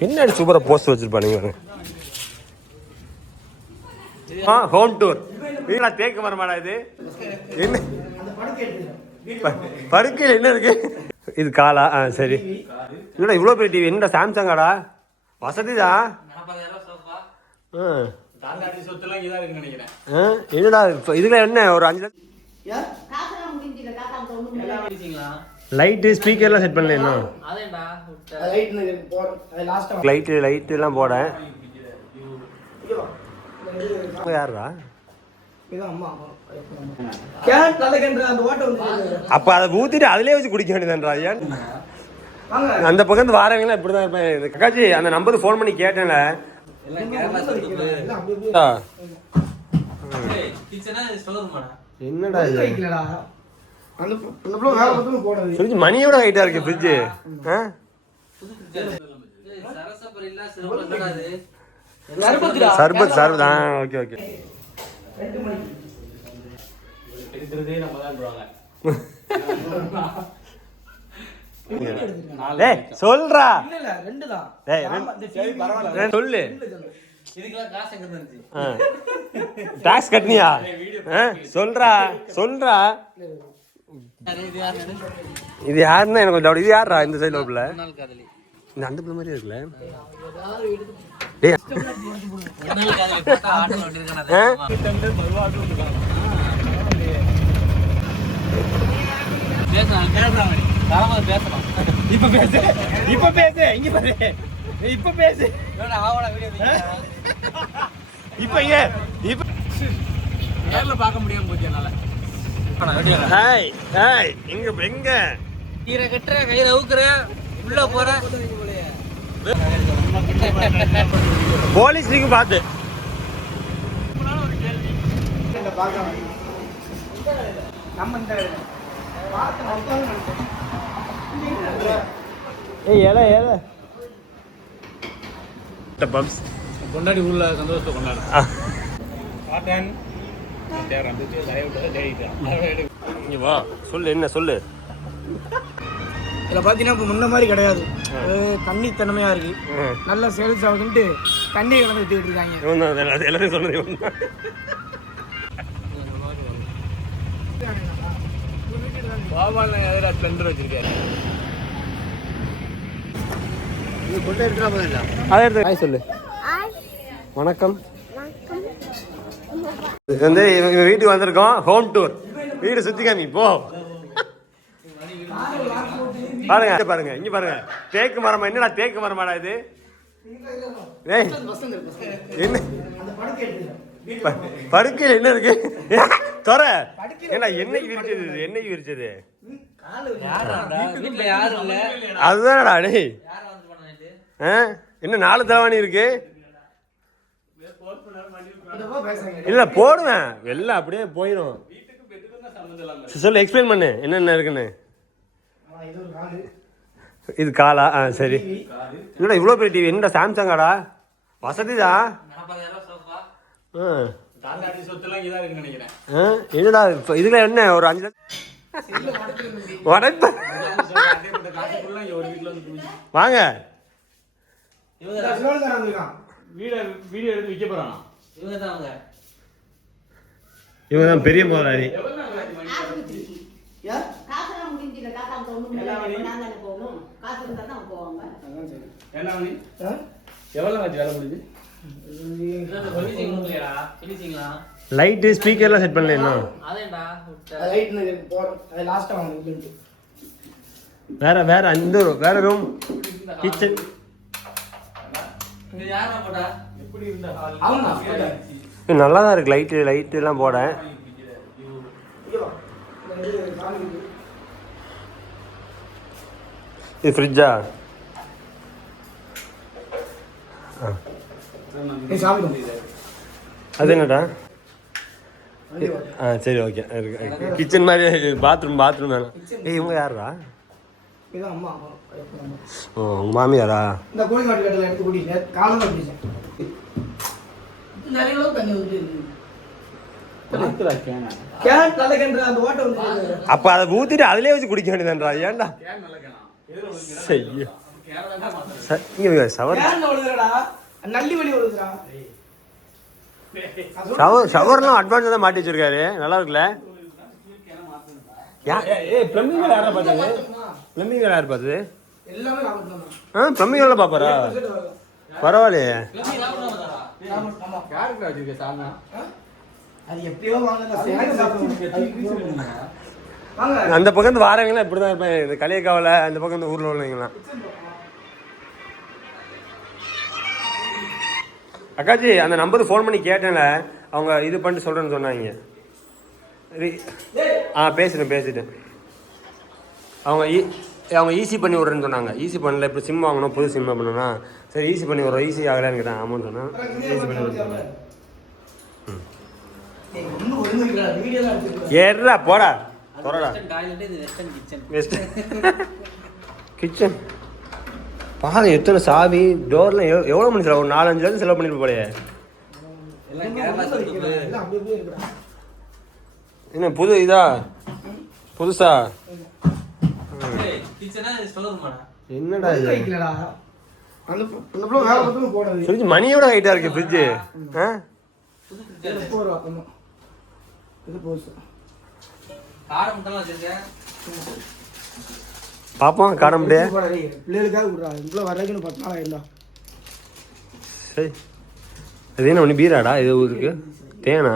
பின்னாடி சூப்பராக post வச்சிருப்பானுங்க. Home tour. வீடா தேக்க மரமாடா இது? என்ன படுக்கையில் என்ன இருக்கு? இது காலா? சரி. இல்லடா இவ்வளோ பெரிய டிவி என்னடா? சாம்சங்காடா? வசதிதான். என்னடா இதுல என்ன ஒரு 5 லட்சம் லைட்டு ஸ்பீக்கர்லாம் செட் பண்ணல இன்னும். லைட்டு எல்லாம் போட. யாரா அப்ப அதை ஊத்திட்டு அதுலயே வச்சு குடிக்க வேண்டியதுன்றா. ஏன் அந்த பக்கம் வாரவங்களாம் இப்படிதான் இருப்பேன். கக்காச்சி அந்த நம்பருக்கு ஃபோன் பண்ணி கேட்டேன்ல. என்னடா ஃப்ரிட்ஜ் மணியோட ஹைட்டா இருக்கு ஃப்ரிட்ஜ். சர்பத் சர்பத். Okay okay. சொல்றா சொல்லு. டாக்ஸ் கட்டினியா? சொல்றா சொல்றா. இது யாருன்னா எனக்கு கொஞ்சம். இது யாரா இந்த சைடுல உள்ள? இந்த அந்த பிள்ளை மாதிரி இருக்குல்ல. இப்ப பேசு இப்ப பேசு இங்க பாரு. இப்ப பேசு இப்ப இங்க இப்ப நேர்ல பார்க்க முடியாம போச்சு என்னால. Hi hi. எங்க எங்க கீரை கட்டுற கையில ஊக்குற உள்ள போற போலீஸ் நீங்க பாத்து. கொண்டாடி ஊர்ல சந்தோஷத்தை கொண்டாடு. சொல்லு என்ன சொல்லு. இதில் பார்த்தீங்கன்னா இப்போ முன்ன மாதிரி கிடையாது. தண்ணி தன்மையா இருக்கு. நல்ல சேல்ஸ் ஆகுதுன்ட்டு தண்ணி கலந்து வித்துக்கிட்டு இருக்காங்க. எல்லாரும் சொல்றது ஸ்ப்ளெண்டர் வச்சிருக்காரு. சொல்லு வணக்கம். வந்து இவங்க வீட்டுக்கு வந்திருக்கோம். Home tour. வீடு சுத்தி காமி போ. பாருங்க பாருங்க இங்க பாருங்க. தேக்கு மரமா? என்னடா தேக்கு மரமாடா இது? என்ன படுக்கையில் என்ன இருக்கு? தொற ஏன்னா என்னைக்கு விரிச்சது? என்னைக்கு விரிச்சது? அதுதானடா டேய். என்ன 4 தலைவாணி இருக்கு? இல்ல போடுவேன் எல்லாம் அப்படியே போயிடும். சொல்லு எக்ஸ்பிளைன் பண்ணு என்னென்ன இருக்குன்னு. இது காலா? சரி. இல்லடா இவ்வளோ பெரிய டிவி என்னடா? சாம்சங்காடா? வசதிதான். என்னடா இதுல என்ன ஒரு 5 லட்சம் வாங்க. இவங்க தான் பெரிய முதலாளி. லைட்டு ஸ்பீக்கர்லாம் செட் பண்ணல இன்னும். வேற வேற அந்த வேற ரூம் கிச்சன். நல்லா தான் இருக்கு. லைட்டு எல்லாம் போட. இது ஃப்ரிட்ஜா? அது என்னடா? சரி ஓகே. கிச்சன் மாதிரி பாத்ரூம் வேணும். இவங்க யாரா? ஓ உங்க மாமியாரா? அப்ப அதை ஊத்திட்டு அதுலயே வச்சு குடிக்க வேண்டியதுன்றா. ஏன்டா செய்ய இங்க ஷவர் ஏன் ஒழுகுறடா நல்லி வலி ஒழுகுறா ஷவர்லாம் அட்வான்ஸாக தான் மாட்டி வச்சிருக்காரு. நல்லா இருக்குல்ல? பிளம்பிங் வேலை யாரா பார்த்தது? பிளம்பிங் வேலை யார் பார்த்தது? எல்லாமே நான் பிளம்பிங் வேலை பார்ப்பாரா? பரவாயில்லையே. அது எப்படியோ அந்த பக்கம் இருந்து வாரவங்களாம் இப்படி தான் இருப்பேன். இந்த களியக்காவில் அந்த பக்கம் இந்த ஊரில் உள்ளவங்களாம். அக்காச்சி அந்த நம்பருக்கு ஃபோன் பண்ணி கேட்டேன்ல, அவங்க இது பண்ணிட்டு சொல்கிறேன்னு சொன்னாங்க. பேசிட்டேன். அவங்க ஈஸி பண்ணி விட்றேன்னு சொன்னாங்க. ஈஸி பண்ணல, இப்போ சிம் வாங்கணும், புது சிம்மாக பண்ணணும்னா சரி ஈஸி பண்ணி விட்றோம். ஈஸி ஆகலான்னு கேட்டேன். ஆமான்னு சொன்னேன். ஈஸி பண்ணி விட்றேன். ஏறா போடா போறடா. கிச்சன் பாரு எத்தனை சாவி டோர்லாம் எவ்வளோ மணி செலவு? ஒரு 4-5 லட்சம் செலவு பண்ணிட்டு போலையே. என்ன புது இதா புதுசா? என்னடா ஃப்ரிட்ஜ் மணியோட ஹைட்டா இருக்கு ஃப்ரிட்ஜ். பாப்போம் காட முடியாது. சரி அது என்ன ஒன்று பீராடா இது ஊருக்கு தேனா?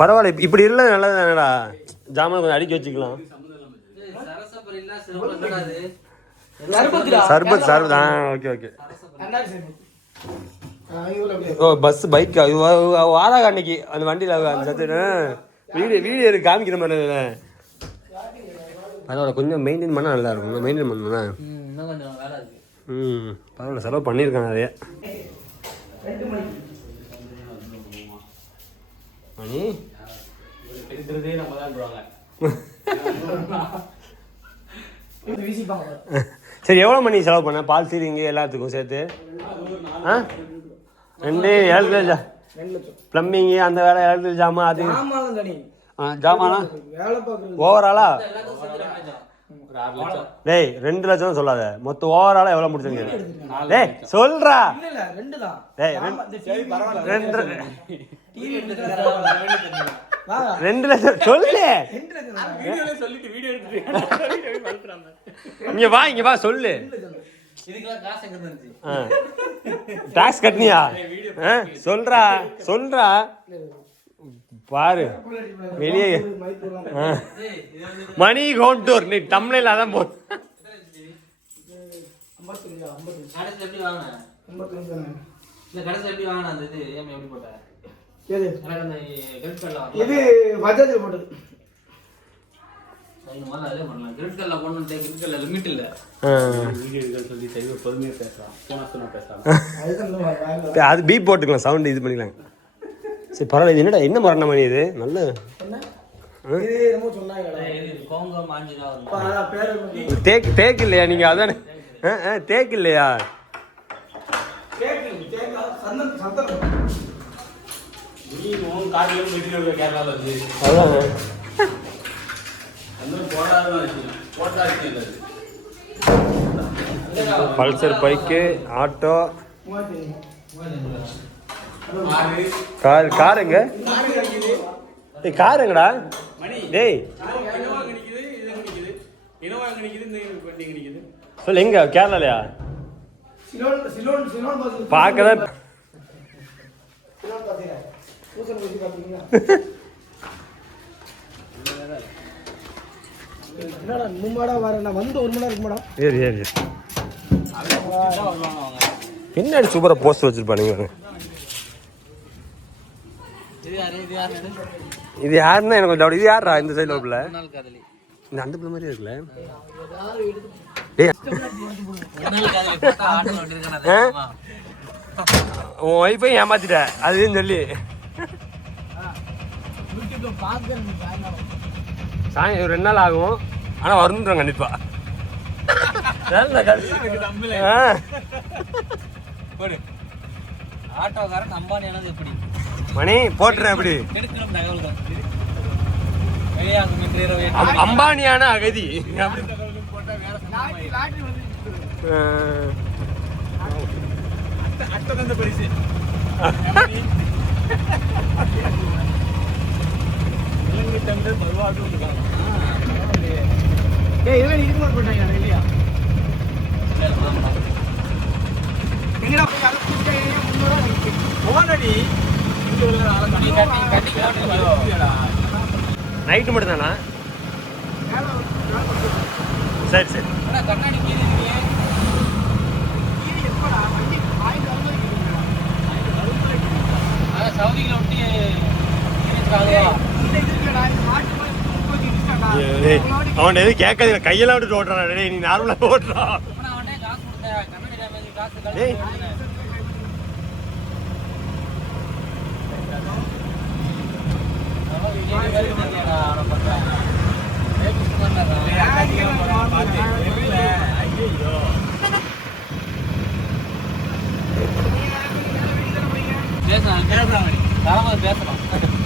பரவாயில்ல இப்படி இல்லை நல்லது தானடா. ஜாமான் கொஞ்சம் அடுக்கி வச்சுக்கலாம். சர்பத் ஓகே. ஓ பஸ் பைக் வாராக அன்னைக்கு அந்த வண்டியில் வீடியோ இருக்கு காமிக்கிற மாதிரி. பரவாயில்ல கொஞ்சம் மெயின்டைன் பண்ணால் நல்லா இருக்கும். மெயின்டைன் பண்ணணும். பரவாயில்ல செலவு பண்ணியிருக்கேன் நிறைய. மணி சரி எவ்வளோ மணி செலவு பண்ண? பால் சீலிங்கு எல்லாத்துக்கும் சேர்த்து 2 பிளம்பிங்கு அந்த வேலை எலக்ட்ரிக் ஜாமான் அது ஜாமானா ஓவராலா? டேய் 2 லட்சம் சொல்லாத. மொத்தம் ஓவராலா எவ்வளோ முடிச்சுங்க? டேய் சொல்றா. டேய் 2 லட்சம் சொல்லு. இங்க வா சொல்லு. டாக்ஸ் கட்டினியா? சொல்றா பாரு வெளியே. மணி கவுண்டூர் நீ தமிழ்ல அதான் போ. இது பஜாஜ் போட்டது. அது பீப் போட்டுக்கலாம், சவுண்ட் இது பண்ணிக்கலாம். சரி பரவாயில்ல. இது என்னடா என்ன மரண மணி இது? நல்ல தேக்கு இல்லையா நீங்க? அதானே தேக்கு இல்லையா? பல்சர் பைக்கு ஆட்டோ காருங்க. காருங்கடா டேய் சொல்லு எங்க கேரளாலயா? பார்க்கதான் பின்னாடி சூப்பரா போஸ்ட் வச்சிருப்பானுங்க. இது யாருன்னா எனக்கு டவுட். இது யாரா இந்த சைடுல உள்ள? இந்த அந்த பிள்ளை மாதிரி இருக்குல்ல. உன் ஒய்ஃபை ஏமாத்திட்ட அதுன்னு சொல்லி சாயங்காலம் 2 நாள் ஆகும். ஆனா வரணுன்றாங்க கண்டிப்பா. மணி போட்டுறேன் எப்படி? அம்பானியான அகதி லாட்டரி வந்து அட்டை தந்த பரிசு இலங்கை தமிழர் மறுவாழ்வு இதெல்லாம் இதுமாதிரி போட்டாங்க இல்லையா எங்கடா போய் அதை பிடிச்சா போனடி நைட்டு மட்டும் தானா சரி சரி கண்ணாடி சவுதிகளை ஒட்டி அவன் எதுவும் கேட்காது கையெல்லாம் விட்டு ஓட்டுறான் நீ நார்மலா ஓட்டுறான்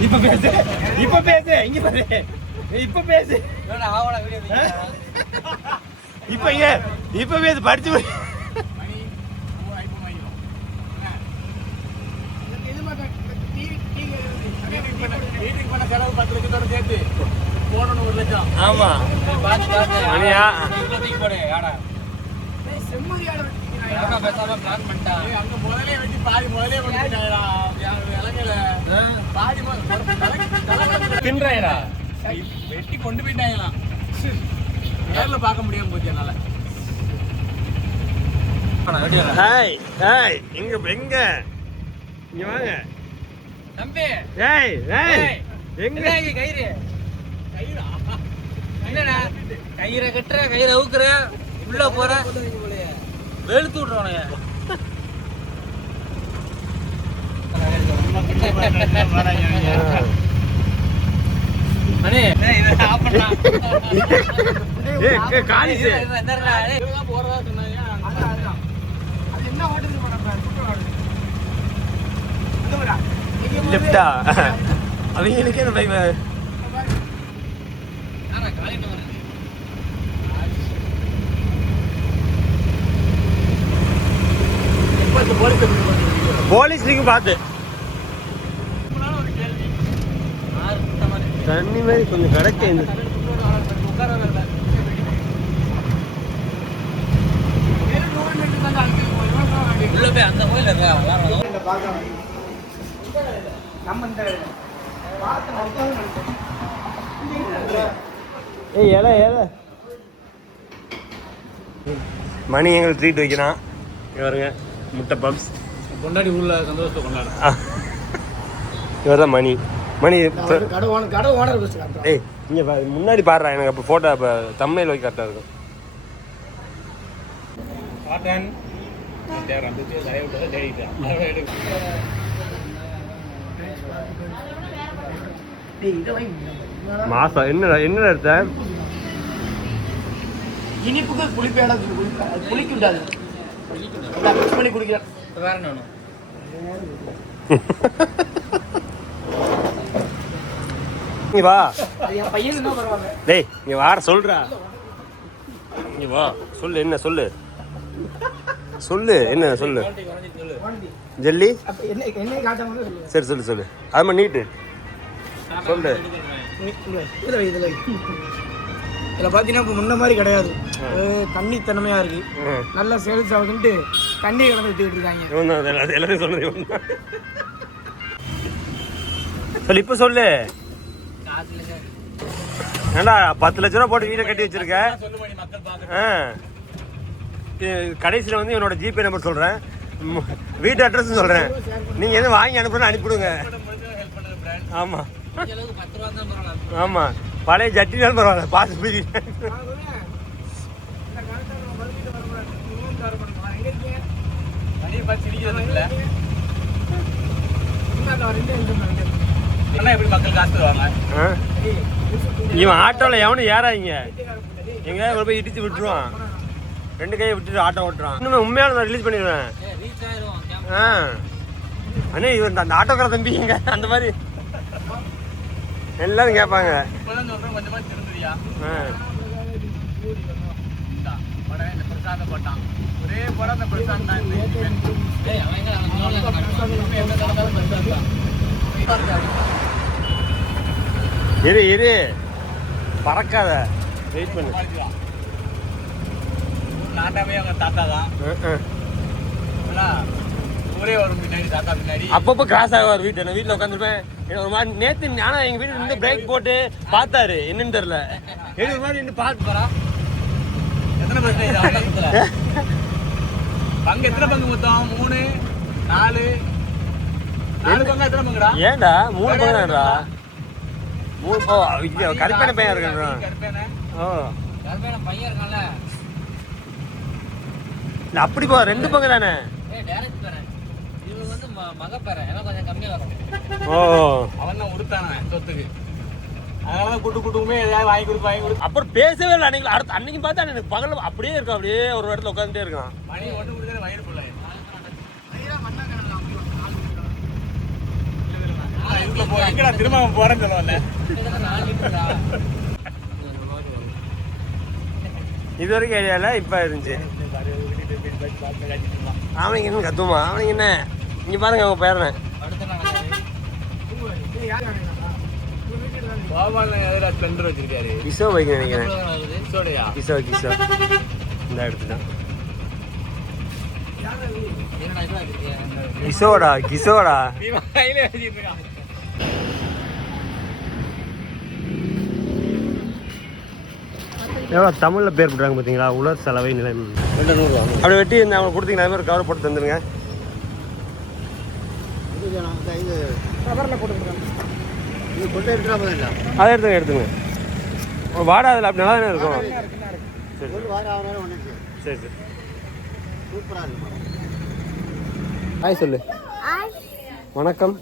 இப்ப பேசு இப்ப பேசு இங்க பாரு இப்ப பேசு இப்ப இங்க இப்ப பேசு படிச்சு செலவு 10 லட்சத்தோட சேர்த்து போனோம் 1 லட்சம் ஆமா மணியா அங்க முதலே வெட்டி பாதி முதலே தின்றாயடா வெட்டி கொண்டு போயிட்டாங்களாம் நேர்ல பார்க்க முடியாம போச்சு என்னால ஹாய் ஹாய் எங்க எங்க இங்க வாங்க தம்பி ஏய் ஏய் எங்க கயிறு கயிறா என்னடா கயிறை கட்டுற கயிறை அவுக்குற உள்ள போற வெளுத்து விடுறவனைய அவங்களுக்கு போலீஸ் நீங்க பார்த்து தண்ணி மாதிரி கொஞ்சம் கிடைக்க அந்த கோயில் மணி எங்களுக்கு ட்ரீட் வைக்கிறான் இவருங்க முட்டை பப்ஸ் கொண்டாடி உள்ள சந்தோஷத்தை கொண்டாட இவர் தான் மணி மணி ஏய் இங்கே முன்னாடி பாடுறா எனக்கு அப்போ ஃபோட்டோ அப்போ தம்மையில் வைக்க கரெக்டாக இருக்கும் மாசம் என்னடா என்னடா எடுத்த இனிப்புக்கு குளிப்பேடா குளிக்க விடாது பண்ணி குடிக்கிறேன் வேற என்ன நீ வா என் பையன் என்ன வருவாங்க டேய் நீ வார சொல்றா நீ வா சொல்லு என்ன சொல்லு சொல்லு என்ன சொல்லு ஜெல்லி என்ன காட்டாம சரி சொல்லு சொல்லு அது மாதிரி நீட்டு சொல்லு இதில் பார்த்தீங்கன்னா இப்போ முன்ன மாதிரி கிடையாது தண்ணி தன்மையாக இருக்கு நல்லா சேல்ஸ் ஆகுதுன்ட்டு தண்ணி கலந்து வித்துக்கிட்டு இருக்காங்க எல்லாத்தையும் சொன்னது சொல்லு இப்போ சொல்லு ஏண்டா 10 லட்ச ரூபா போட்டு வீட்டை கட்டி வச்சிருக்க கடைசியில் வந்து என்னோட ஜிபே நம்பர் சொல்கிறேன் வீட்டு அட்ரஸ் சொல்கிறேன் நீங்கள் எதுவும் வாங்கி அனுப்புறேன்னு அனுப்பிவிடுங்க ஆமாம் ஆமாம் பழைய ஜட்டினாலும் பரவாயில்ல பார்த்து போய் இவன் ஆட்டோவில் எவனும் ஏறாங்க எங்கேயாவது போய் இடிச்சு விட்டுருவான் 2 கையை விட்டுட்டு ஆட்டோ ஓட்டுறான் இன்னும் உண்மையான நான் ரிலீஸ் பண்ணிடுவேன் அண்ணே இவன் அந்த ஆட்டோக்கார தம்பிங்க அந்த மாதிரி எல்லாரும் கேட்பாங்க ஆசைப்பட்டான். ஒரே படம் அந்த பிரசாந்த் தான். இரு பறக்காத, வெயிட் பண்ணு. நாட்டாமே அவங்க தாத்தா தான். ஊரே வரும் பின்னாடி, தாத்தா பின்னாடி. அப்பப்போ கிராஸ் ஆகுவார் வீட்டு. நான் வீட்டில் உட்காந்துருப்பேன். ஒரு மாதிரி நேற்று ஆனா எங்க வீட்டுல இருந்து பிரேக் போட்டு பார்த்தாரு, என்னன்னு தெரியல. ஒரு மாதிரி நின்று பார்த்து போறா. எத்தனை பங்கு எத்தனை பங்கு மொத்தம்? 3 4 பங்கு. எத்தனை பங்குடா? ஏன்டா 3 பங்குடா? 3 கருப்பேன பையன் இருக்கான். கருப்பேன பையன் இருக்கான்ல. இல்ல அப்படி போ, 2 பங்கு தானே. இது வந்து மகப்பேர, எல்லாம் கொஞ்சம் கம்மியா வரும். அவன் தான் உடுத்தானே சொத்துக்கு. அதனால குட்டுக்குமே ஏதாவது வாங்கி கொடுத்து. அப்புறம் பேசவே இல்லை அன்னைக்கு. அன்னைக்கு பார்த்தா எனக்கு பகல அப்படியே இருக்கும், அப்படியே ஒரு இடத்துல உட்காந்துட்டே இருக்கான். மணி ஒன்று கொடுத்தா வயிறு ஃபுல்லாக. திரும்ப போறேன்னு சொல்லுவாங்க. இது வரைக்கும் ஐடியால இப்ப இருந்துச்சு. அவனுக்கு என்ன கத்துமா, அவனுக்கு என்ன? இங்க பாருங்க அவங்க பேரனை. கிஷோ பைக் நினைக்கிறேன். கிஷோ இந்த எடுத்துட்டான். கிஷோடா எவ்வளோ தமிழில் பேர் போட்டாங்க பார்த்தீங்களா? உலர் செலவை நிலையம். அப்படி வெட்டி அவங்க கொடுத்தீங்கன்னா அது மாதிரி கவர் போட்டு தந்துடுங்க. அதை எடுத்துங்க. வாடா அதில் அப்படி நல்லா தானே இருக்கும். சரி சரி. ஹாய் சொல்லு. வணக்கம்.